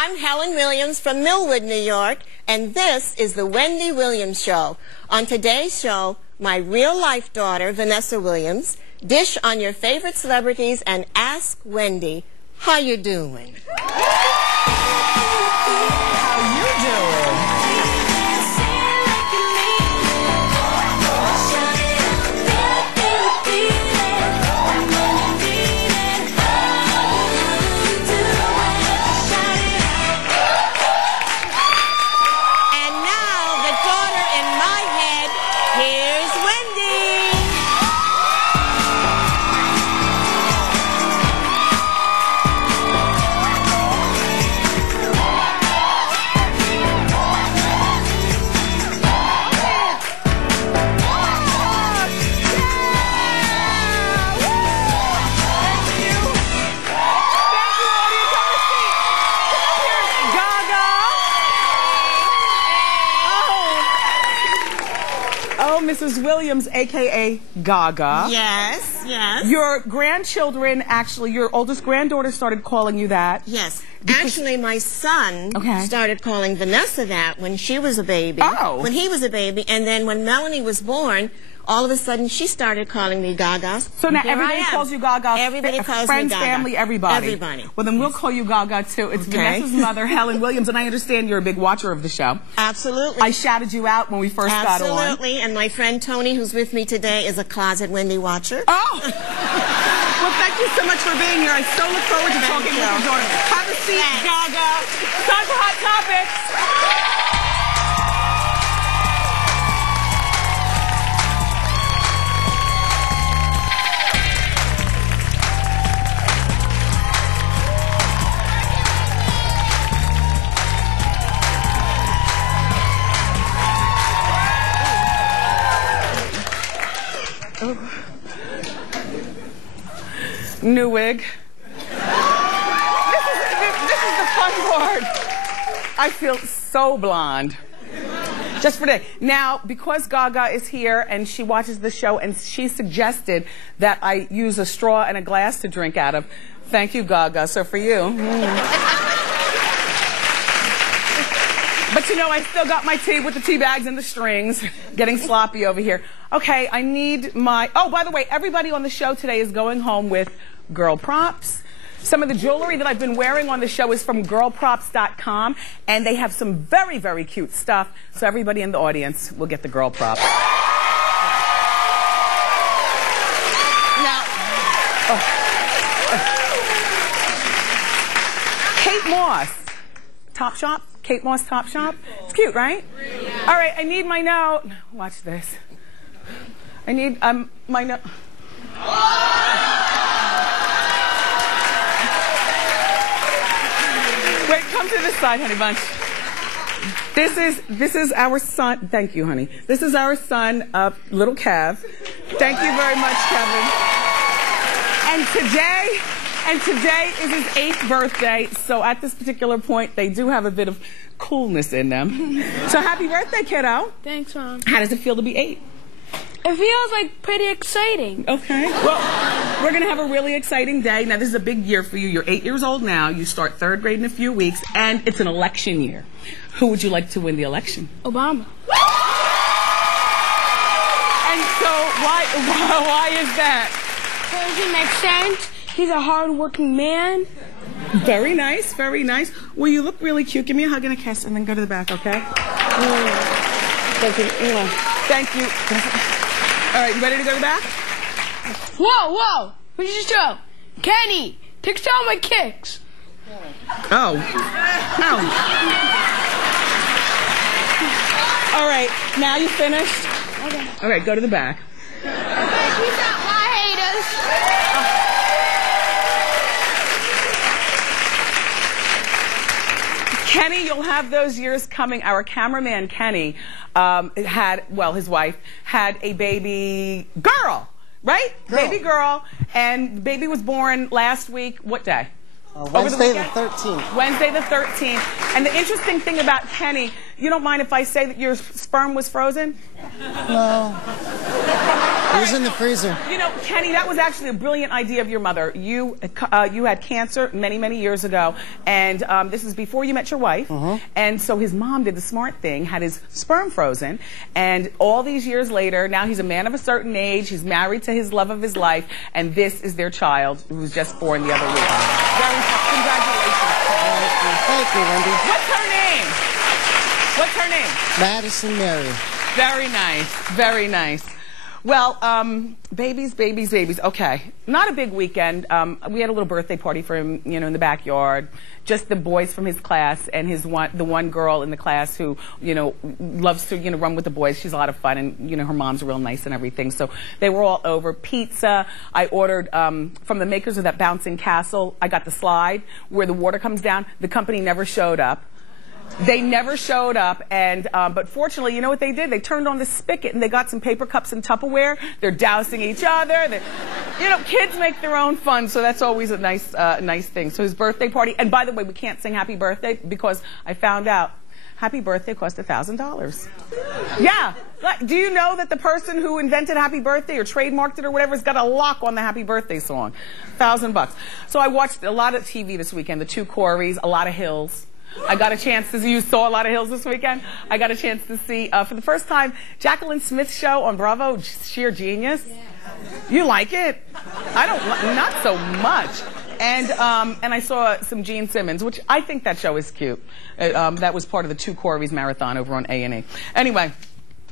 I'm Helen Williams from Millwood, New York, and this is the Wendy Williams Show. On today's show, my real-life daughter, Vanessa Williams, dish on your favorite celebrities and ask Wendy, how you doing? Mrs. Williams, a.k.a. Gaga. Yes, yes. Your grandchildren, actually, your oldest granddaughter started calling you that. Yes. Actually, my son started calling Vanessa that when she was a baby. Oh. When he was a baby. And then when Melanie was born, all of a sudden, she started calling me Gaga. So now everybody calls you Gaga. Everybody calls friends, me Gaga. Family, everybody. Everybody. Well, then we'll call you Gaga, too. It's Vanessa's mother, Helen Williams, and I understand you're a big watcher of the show. Absolutely. I shouted you out when we first got on. Absolutely. And my friend Tony, who's with me today, is a closet Wendy watcher. Oh! Well, thank you so much for being here. I so look forward to talking with your daughter. Have a seat, Gaga. Time for Hot Topics. New wig. This is the fun part. I feel so blonde. Just for today. Now, because Gaga is here and she watches the show and she suggested that I use a straw and a glass to drink out of. Thank you, Gaga. So for you. But you know, I still got my tea with the tea bags and the strings. Getting sloppy over here. Okay, I need my... Oh, by the way, everybody on the show today is going home with girl props. Some of the jewelry that I've been wearing on the show is from girlprops.com, and they have some very, very cute stuff. So everybody in the audience will get the girl prop. Now, Kate Moss, Topshop. Kate Moss Topshop. It's cute, right? All right, I need my note. Watch this. I need my note. Wait, come to this side, honey bunch. This is our son. Thank you, honey. This is our son, little Kev. Thank you very much, Kevin. And today is his 8th birthday, so at this particular point, they do have a bit of coolness in them. So happy birthday, kiddo. Thanks, Mom. How does it feel to be 8? It feels like pretty exciting. Okay. Well, we're going to have a really exciting day. Now, this is a big year for you. You're 8 years old now. You start 3rd grade in a few weeks, and it's an election year. Who would you like to win the election? Obama. And so why is that? Because it makes sense. He's a hard-working man. Very nice, very nice. Well, you look really cute. Give me a hug and a kiss, and then go to the back, okay? Thank you. Thank you. All right, you ready to go to the back? Whoa, whoa! What did you just do? Kenny, take down my kicks. Oh. Oh. All right, now you finished? Okay. All right, go to the back. Peace out, my haters. Kenny, you'll have those years coming. Our cameraman, Kenny, his wife, had a baby girl, right? Baby girl. And baby was born last week. What day? Wednesday the 13th. Wednesday the 13th. And the interesting thing about Kenny, you don't mind if I say that your sperm was frozen? No. was in the freezer. You know, Kenny, that was actually a brilliant idea of your mother. You had cancer many, many years ago, and this is before you met your wife. And so his mom did the smart thing, had his sperm frozen, and all these years later, now he's a man of a certain age, he's married to his love of his life, and this is their child, who was just born the other week. Congratulations. Thank you, Wendy. What's her name? What's her name? Madison Mary. Very nice. Very nice. Well, babies, babies, babies. Okay. Not a big weekend. We had a little birthday party for him, you know, in the backyard. Just the boys from his class and the one girl in the class who, you know, loves to, you know, run with the boys. She's a lot of fun, and, you know, her mom's real nice and everything. So they were all over. Pizza. I ordered from the makers of that bouncing castle. I got the slide where the water comes down. The company never showed up. They never showed up, and but fortunately, you know what they did? They turned on the spigot, and they got some paper cups and Tupperware. They're dousing each other. You know, kids make their own fun, so that's always a nice thing. So his birthday party, and by the way, we can't sing Happy Birthday because I found out Happy Birthday cost $1,000. Yeah. Do you know that the person who invented Happy Birthday or trademarked it or whatever has got a lock on the Happy Birthday song? $1,000. So I watched a lot of TV this weekend, the two Coreys, a lot of Hills. I got a chance to see, you saw a lot of Hills this weekend? I got a chance to see, for the first time, Jacqueline Smith's show on Bravo, Sheer Genius. Yeah. You like it? I don't, not so much. And I saw some Gene Simmons, which I think that show is cute. That was part of the Two Coreys marathon over on A&E. Anyway,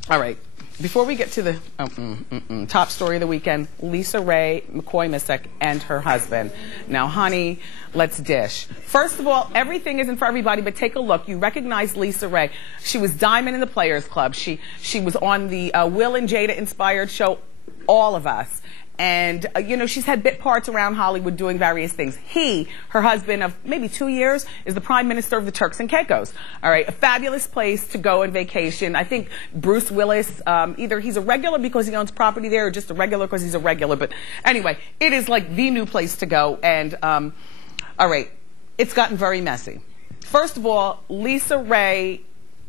all right. Before we get to the top story of the weekend, Lisa Ray McCoy-Missick and her husband. Now, honey, let's dish. First of all, everything isn't for everybody, but take a look. You recognize Lisa Ray. She was Diamond in the Players Club. She was on the Will and Jada-inspired show, All of Us. And, you know, she's had bit parts around Hollywood doing various things. He, her husband of maybe 2 years, is the Prime Minister of the Turks and Caicos. All right, a fabulous place to go on vacation. I think Bruce Willis, either he's a regular because he owns property there or just a regular because he's a regular. But anyway, it is like the new place to go. And, all right, it's gotten very messy. First of all, Lisa Ray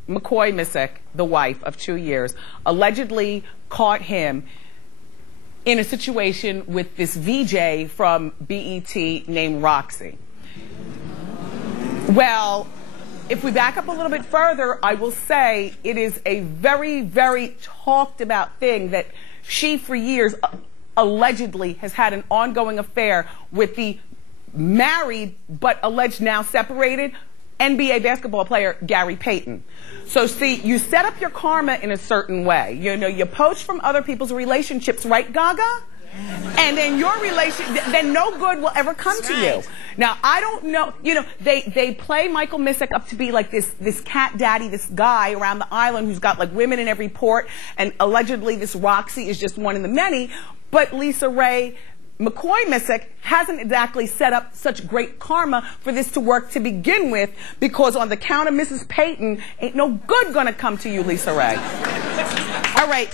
McCoy-Missick, the wife of 2 years, allegedly caught him in a situation with this VJ from BET named Roxy. Well, if we back up a little bit further, I will say it is a very, very talked about thing that she, for years, allegedly has had an ongoing affair with the married, but alleged now separated, NBA basketball player Gary Payton. So see, you set up your karma in a certain way. You know, you poach from other people's relationships, right, Gaga? And then your then no good will ever come to you. Now, I don't know, you know, they play Michael Missick up to be like this cat daddy, this guy around the island who's got like women in every port, and allegedly this Roxy is just one in the many, but Lisa Ray McCoy-Missick hasn't exactly set up such great karma for this to work to begin with, because on the count of Mrs. Payton, ain't no good gonna come to you, Lisa Ray. All right.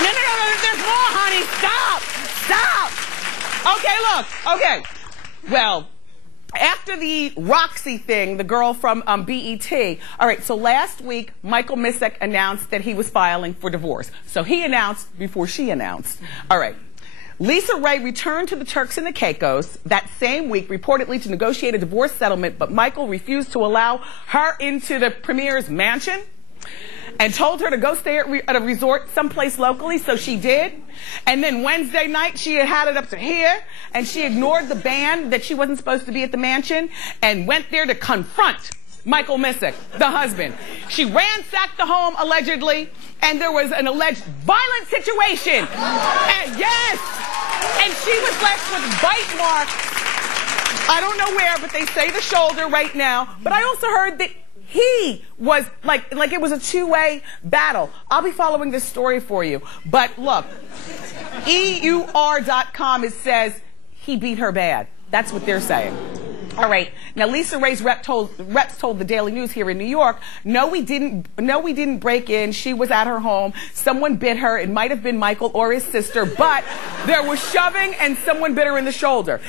No, there's more, honey. Stop. Okay, look. Okay. Well, after the Roxy thing, the girl from BET, all right, so last week, Michael Missick announced that he was filing for divorce. So he announced before she announced. All right. Lisa Ray returned to the Turks and the Caicos that same week, reportedly to negotiate a divorce settlement, but Michael refused to allow her into the premier's mansion and told her to go stay at a resort someplace locally, so she did. And then Wednesday night, she had it up to here, and she ignored the ban that she wasn't supposed to be at the mansion and went there to confront Michael Missick, the husband. She ransacked the home, allegedly, and there was an alleged violent situation. And yes! And she was left with bite marks. I don't know where, but they say the shoulder right now. But I also heard that he was, like it was a two-way battle. I'll be following this story for you. But look, EUR.com, it says he beat her bad. That's what they're saying. All right. Now, Lisa Ray's reps told the Daily News here in New York, no, we didn't break in. She was at her home. Someone bit her. It might have been Michael or his sister, but there was shoving and someone bit her in the shoulder.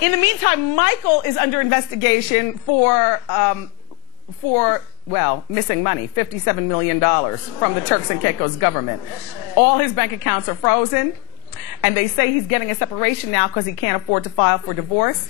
In the meantime, Michael is under investigation for well, missing money, $57 million from the Turks and Caicos government. All his bank accounts are frozen, and they say he's getting a separation now because he can't afford to file for divorce.